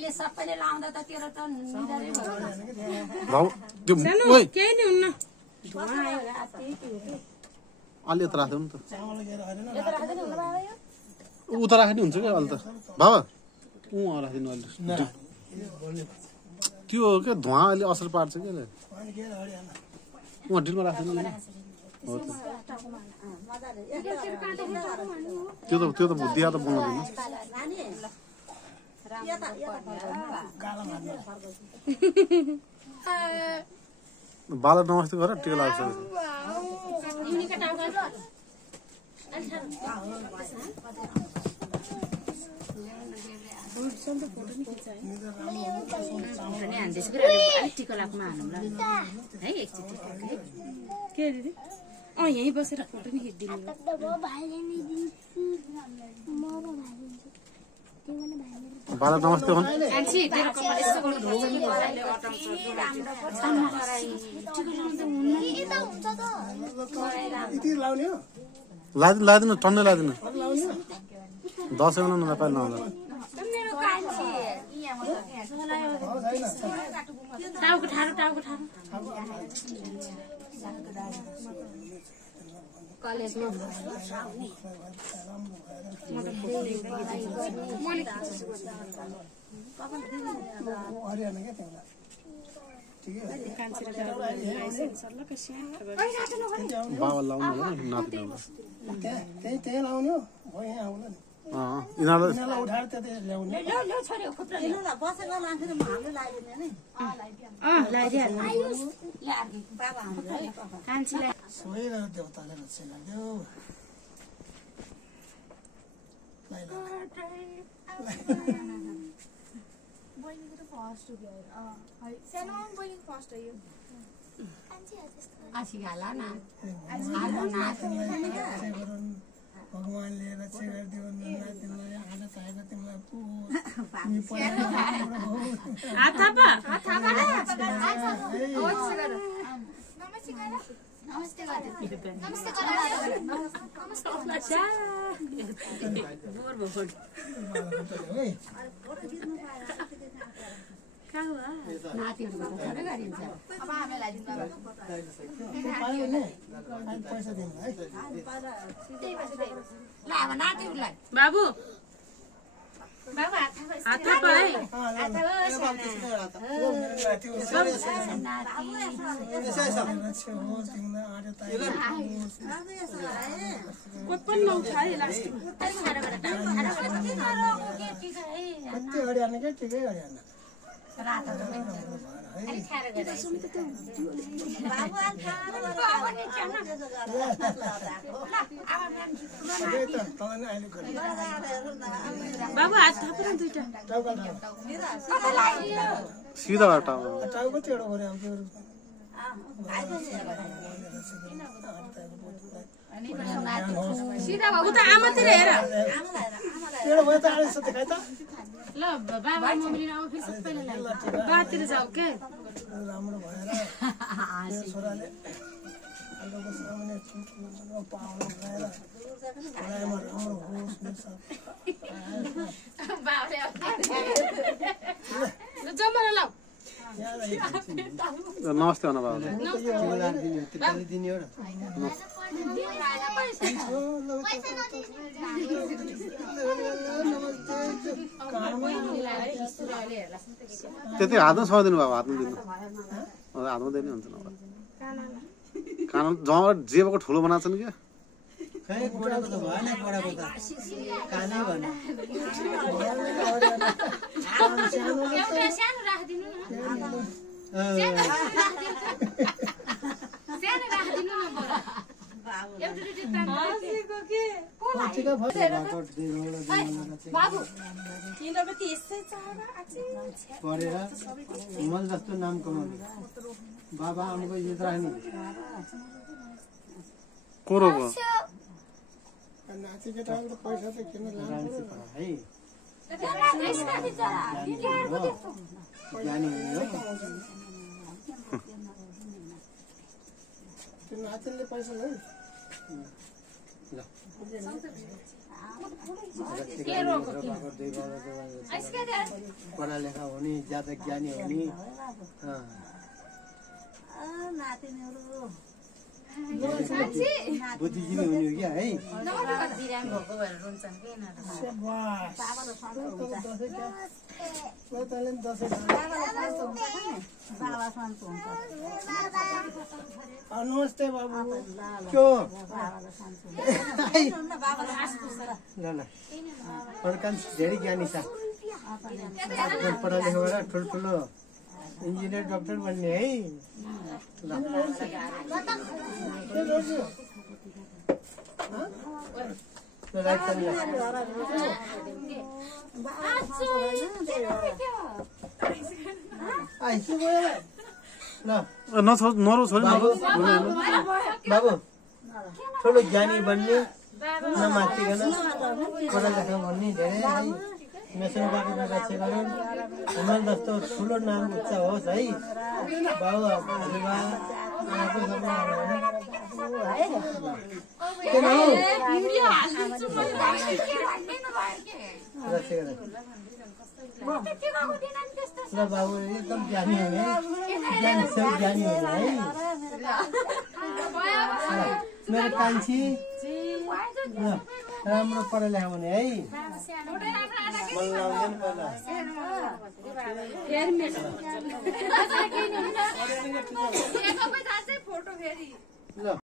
अहिले सबैले लाउँदा त तेरो त निदारै भयो भाउ त्यो ओइ केही नि हुन्न धुवा आयो राति अलि यता राख्दिनु नि त यता राख्दैन होला बाबा यो उता राख्नु हुन्छ क्या अलि त बाबा राखिदिनु अलि के हो क्या धुवा अलि असर पार्छ क्या ढिलमा राखिदिनु हो त्यो त बुद्धिया त बनाउँदैन बाला नमस्ते गर टिका लाग्छ टिका लाग्नु हाल्नु है एकचोटि के दिदी यहीँ बसेर फोटो नि खिचिदिनु बाला नमस्ते भन् आन्सी तेरो कपाल यस्तो गर्नु धोछ कि भाइले अटम लादिनु टन्नै लादिनु 10 न नेपाली नआउँदा टाउको ठाडो कलेजमा बाबा लाउनु होला नि नाति त्यही लाउने हो यहाँ आउनु नि यिनीहरूलाई उठाएर त्यतै ल्याउने सोहिरह्यो देउताले रक्षा लाग्यो भगवानले रक्षा गरिदियो तिमीलाई हालत आएको पैसा दिनु है बाबु हात थापाई पनि नउठाए कति हरियाणा क्या ठिकै हरियाणा बाबु हात थापेर दुईटा सिधा बाटो टाउको टेढो गरे सिधा बाबु त आमातिर हेर टेढो भयो त आएछ देखाइ त ल बाबा मम्मीले अब फेरि सबैलाई बातिर जाऊ के राम्रो भएर छोराले आलोको सामने पाउनु भएर छोरामा राम्रो होस् जमरा लाऊ नमस्ते भन बाबा त्यति हातमा समाइदिनु बाबा हातमा दिनु हातमा दिनु हुन्छ कानुन जहाँ जेबको ठुलो बनाएको छ नि क्या मल जस्तो नाम कमाउने बाबा आमाको इज्जत राख्नु कोरोको नाति केटाको पैसा त किन नातिले पैसा है पढा लेखा हुने ज्यादा ज्ञानी हुने बुद्धिजीवी हुने हो क्या है नमस्ते बाबु क्यों धेरै ज्ञानी छ पढा लेखा गरेर ठुल्ठुलो इन्जिनियर डाक्टर बन्ने है नरो छोरी बाबु ठुलो ज्ञानी बन्ने नमातिकन पढा लेखा भन्ने धेरै है मेसनबाट रक्षा गरौँ हिमाल जस्तो ठुलो नाम उच्च होस् है बाबु र बाबु एकदम ज्ञानी हुने ज्ञानी हुने है मेरो कान्छी राम्रो पढा लेखा हुने है ल